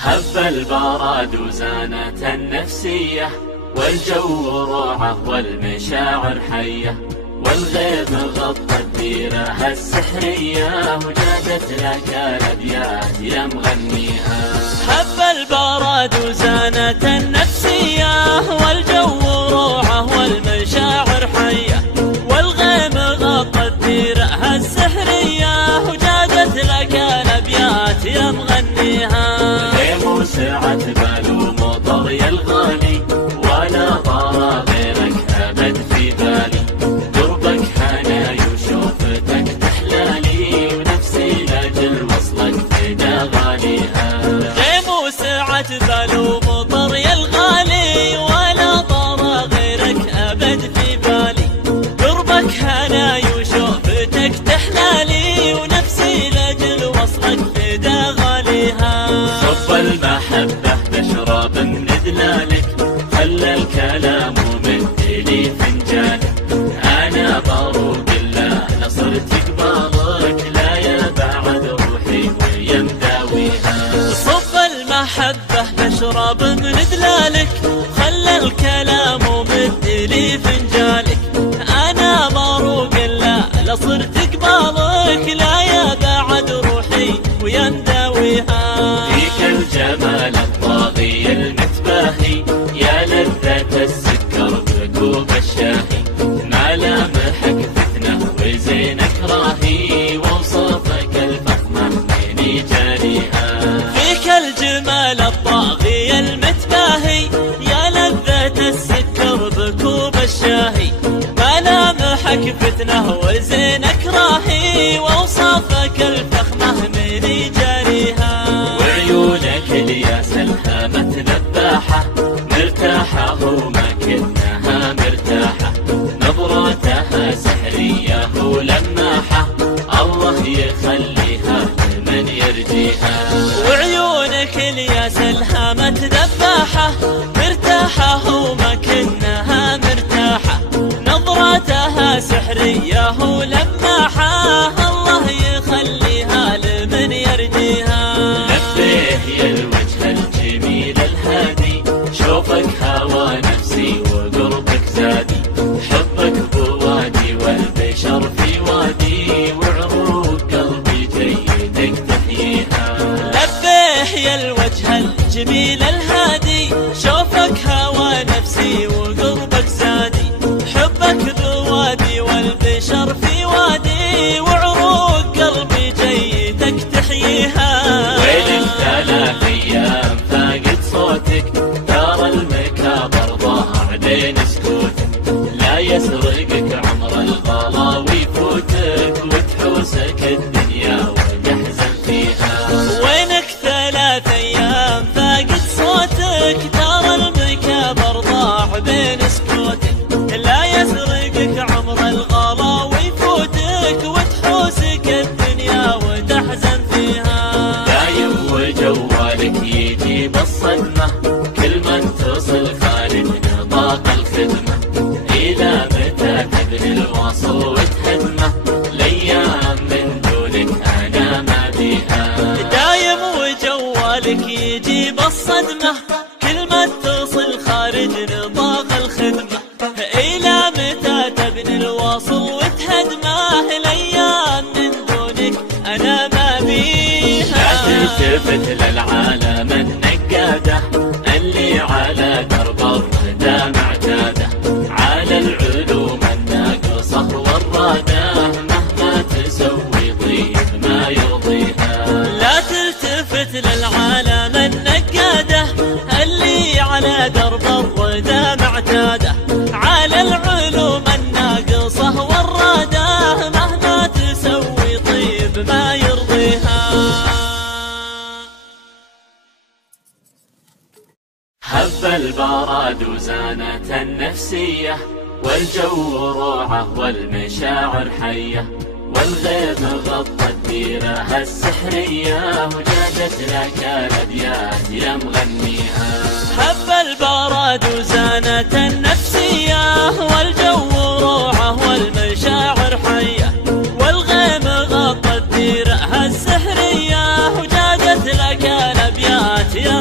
هب البراد وزانت النفسية، والجو روعة والمشاعر حية، والغيم غطى الديرة السحرية، وجادت لك الأبيات يا مغنيها. هب البراد وزانت النفسية، والجو روعة والمشاعر حية، والغيم غطى الديرة السحرية، وجادت لك الأبيات يا مغنيها. غيم وسعت بال ومطر يا الغالي، ولا طار غيرك أبد في بالي، قربك حناي وشوفتك تحلالي، ونفسي لاجل وصلك فدا غاليها. غيم وسعت بال ومطر يا الغالي، ولا طار غيرك أبد في بالي، قربك حناي وشوفتك تحلالي، ونفسي لاجل وصلك فدا غاليها. صب المحبة بشرب من دلالك، خلى الكلام ومدلي فنجانك، أنا بروق الله نصرت قبالك، لا يا بعد روحي ويا مداويها. صب المحبة بشرب من دلالك، خلى الكلام ومدلي فنجانك، أنا بروق الله لصرت قبالك، لا يا بعد روحي ويا مداويها. فيك الجمال الطاغي المتباهي، يا لذة السكر بكوب الشاهي، ملامحك فتنة وزينك راهي، ووصفك الفخمة من جاريها. فيك الجمال الطاغي المتباهي، يا لذة السكر بكوب الشاهي، ملامحك فتنة وزينك راهي، ووصفك الفخمة من جاريها. وعيونك الياس الهامة ذباحة، مرتاحة وما كنها مرتاحة، نظرتها سحرية ولماحة، الله يخليها لمن يرجيها. وعيونك الياس الهامة ذباحة، مرتاحة وما كنها مرتاحة، نظرتها سحرية ولماحة، الله يخليها لمن يرجيها. لبيه يا الوجه الجميل الهادي، شوفك هوى نفسي وقربك زادي، حبك بوادي والبشر في وادي، وعروق قلبي جيدك تحييها. لبيه يا الوجه الجميل الهادي، شوفك هوى نفسي وقربك زادي، حبك بوادي والبشر في وادي، وعروق قلبي جيدك تحييها. وين الثلاث ايام فاقد صوتك، ترى المكابر ضاع بين سكوتك، لا يسرقك عمر الغلا ويفوتك، وتحوسك الدنيا وتحزن فيها. وينك 3 أيام فاقد صوتك، ترى المكابر ضاع بين سكوتك، لا يسرقك عمر الغلا ويفوتك، وتحوسك الدنيا وتحزن فيها. دايم وجوالك يجيب الصدمة، كل من تصل خارج نطاق الخدمة، إلى متى تبني الوصل وتهدمه، الأيام من دونك أنا ما بيها. دايم وجوالك يجيب الصدمة، كل ما اتصل خارج نطاق الخدمة، إلى متى تبني الوصل وتهدمه، الأيام من دونك أنا ما بيها. لا تلتفت للعالم النقادة، اللي على درب الردى معتادة، على العلوم الناقصة والرادة، مهما تسوي طيب ما يرضيها. لا تلتفت للعالم النقادة، اللي على درب الردى معتادة، على العلوم الناقصة والرادة، مهما تسوي طيب ما يرضيها. هب البراد وزانت النفسية، والجو روعة والمشاعر حية، والغيم غطى الديرة السحرية، وجادت لك الأبيات يا مغنيها. هب البراد وزانت النفسية، والجو روعة والمشاعر حية، والغيم غطى الديرة السحرية، وجادت لك الأبيات يا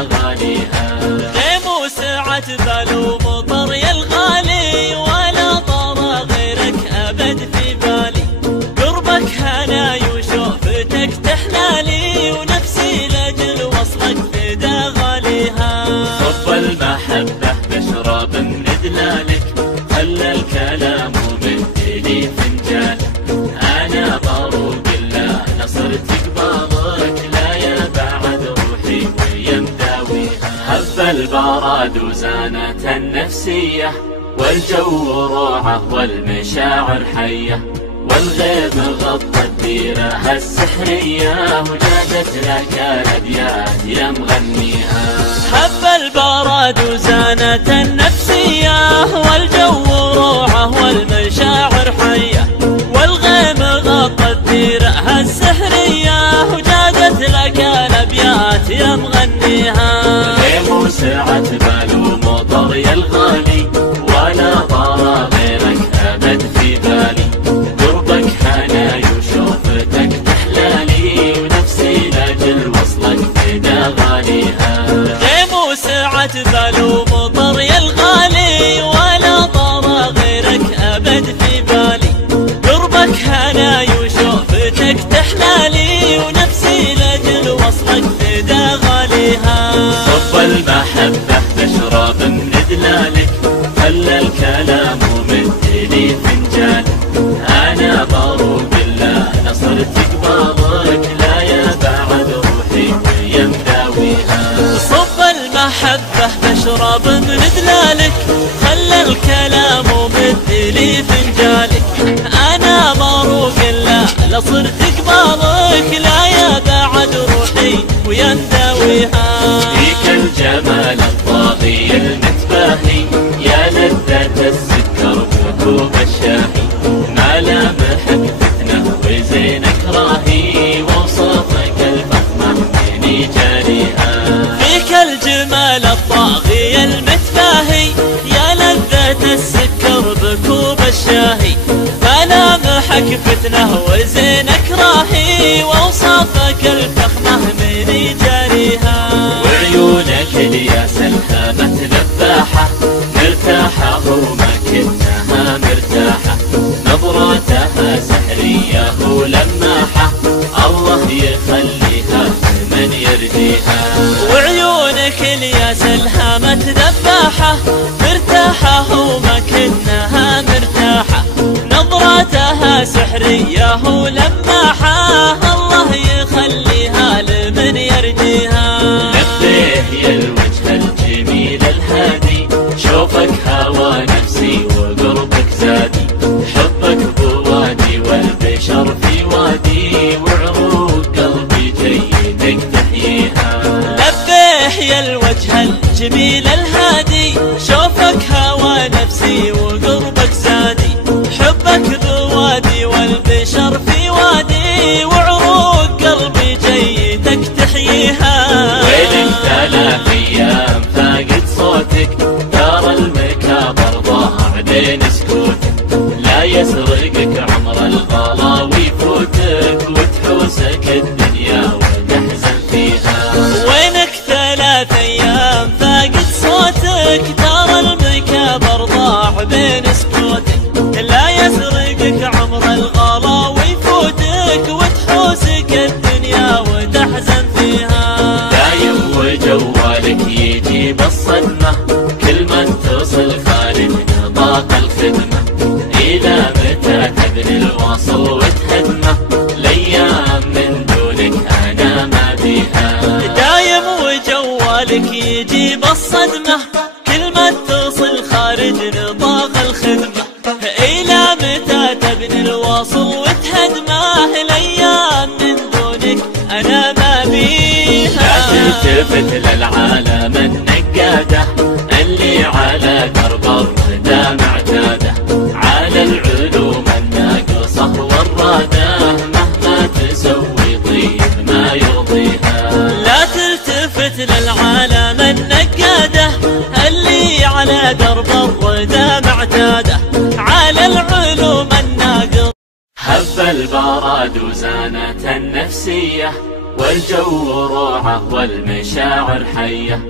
غاليها. غيم وسعة بال ومطر يا الغالي، ولا طرى غيرك أبد في بالي. قربك هناي وشوفتك تحلالي، ونفسي لأجل وصلك فدا غاليها. صب المحبة بشرب من دلالك، خلى الكلام ومدلي فنجان. أنا بروق الله نصرت قبالك، لا يا بعد روحي ويا مداويها. هب البراد وزانت النفسية، والجو روعة والمشاعر حية، والغيم غطى الديرة السحرية، وجادت لك الأبيات يا مغنيها. هب البراد وزانت النفسية، والجو روعة والمشاعر حية، والغيم غطى الديرة السحرية، وجادت لك الأبيات يا مغنيها. غيم وسعة بال ومطر يا الغالي، ولا طرى غيرك أبد في بالي. قربك هناي وشوفتك تحلالي، ونفسي لأجل وصلك فدا غاليها. غيم وسعة بال ومطر يا الغالي، ولا طرى غيرك أبد في بالي. قربك هناي وشوفتك تحلالي، ونفسي لأجل وصلك فدا غاليها. صب المحبة بشرب من دلالك، خلى الكلام ومدلي فنجان. أنا بروق الله نصرت قبالك، لا يا بعد روحي ويا مداويها. صب المحبة بشرب من دلالك، خلى الكلام ومدلي فنجالك. أنا مروق الله لصرت قبالك، لا يا بعد روحي ويا مداويها. فيك الجمال الطاغي المتباهي، يا لذة السكر وكوب الشاهي. ملامحك فتنة وزينك راهي، وصفك الفخمة مني جاريها. فيك الجمال الطاغي المتباهي، يا لذة السكر بكوب الشاهي. ملامحك فتنة وزينك راهي، وأوصافك الفخمة مني جاريها. وعيونك الياس الهامة ذباحة، مرتاحة وما كنتها مرتاحة. نظراتها سحرية ولماحة، الله يخليها من يرضيها. وعيونك الياس الهامة ذباحة، مرتاحة وما كنها مرتاحة. نظراتها سحرية ولماحة، الله يخليها لمن يرضيها. لبيه يا الوجه الجميل الهادي، شوفك هوى نفسي وقربك زادي. حبك بوادي والبشر في وادي، وعروق قلبي جيدك تحييها. لبيه يا الوجه الجميل الهادي، شوفك هوى نفسي وقربك زادي. حبك بوادي والبشر في وادي، وعروق قلبي جيتك تحييها. ويلك 3 أيام فاقد صوتك، ترى المكابر ضاع بين سكوتك. لا يسرقك عمر الغلا ويفوتك، وتحوسك الدنيا وتحزن فيها. وينك 3 أيام فاقد صوتك، ترى المكابر ضاع بين سكوتك. لا يسرقك عمر الغلا ويفوتك، وتحوسك الدنيا وتحزن فيها. دايم وجوالك يجيب الصدمة، كل ما اتصل خارج نطاق الخدمة. إلى متى تبني الوصل وتهدمه، الأيام من دونك أنا ما بيها. دايم وجوالك يجيب الصدمة، كل ما اتصل خارج نطاق الخدمة. إلى متى تبني الوصل وتهدمه، الأيام من دونك أنا ما بيها. لا تلتفت للعالم النقادة، اللي على درب الردى معتادة. على العلوم الناقصة والرادة، مهما تسوي طيب ما يرضيها. لا تلتفت للعالم النقادة، اللي على درب الردى معتادة. على العلوم الناقصة. هب البراد وزانت النفسية، والجو روعة والمشاعر حية،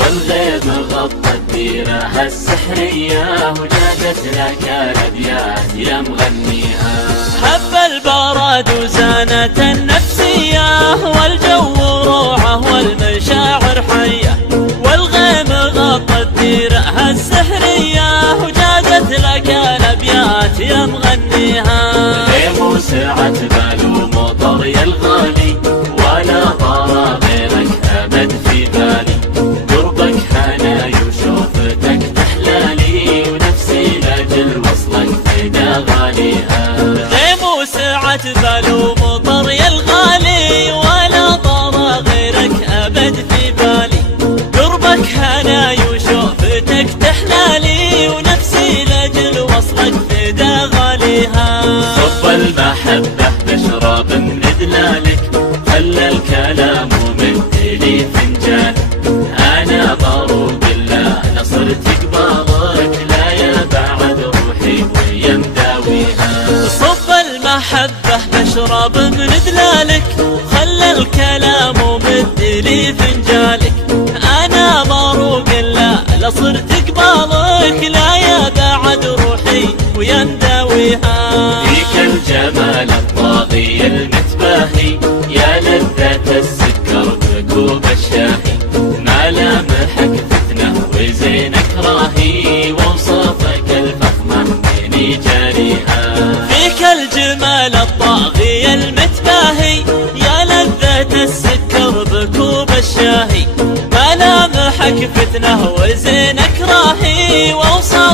والغيم غطى الديرة السحرية، وجادت لك الأبيات يا مغنيها. هب البرد وزانت النفسية، والجو روعة والمشاعر حية، والغيم غطى الديرة السحرية، وجادت لك الأبيات يا مغنيها. غيم وسعت بال ومطر يا الغالي، ولا طار غيرك أبد في بالي، قربك هناي وشوفتك تحلالي، ونفسي لاجل وصلك فدا غاليها. غيم وسعت بال ومطر يا الغالي، ولا طار غيرك أبد في بالي، قربك هناي وشوفتك تحلالي، ونفسي لاجل وصلك فدا غاليها. صب المحبة بشرب من دلالك، خلى الكلام ومدلي فنجان، أنا مروق لا صرت قبالك، لا يا بعد روحي ويا مداويها. صب المحبة بشرب من دلالك، خلى الكلام ومدلي فنجالك، أنا مروق لا صرت قبالك، لا يا بعد روحي ويا مداويها. فيك الجمال الطاغي المتباهي، يا لذة السكر بكوب الشاهي، ملامحك فتنة وزينك راهي، ووصافك الفخمة مني جاريها. فيك الجمال الطاغي المتباهي، يا لذة السكر بكوب الشاهي، ملامحك فتنة وزينك راهي، ووصافك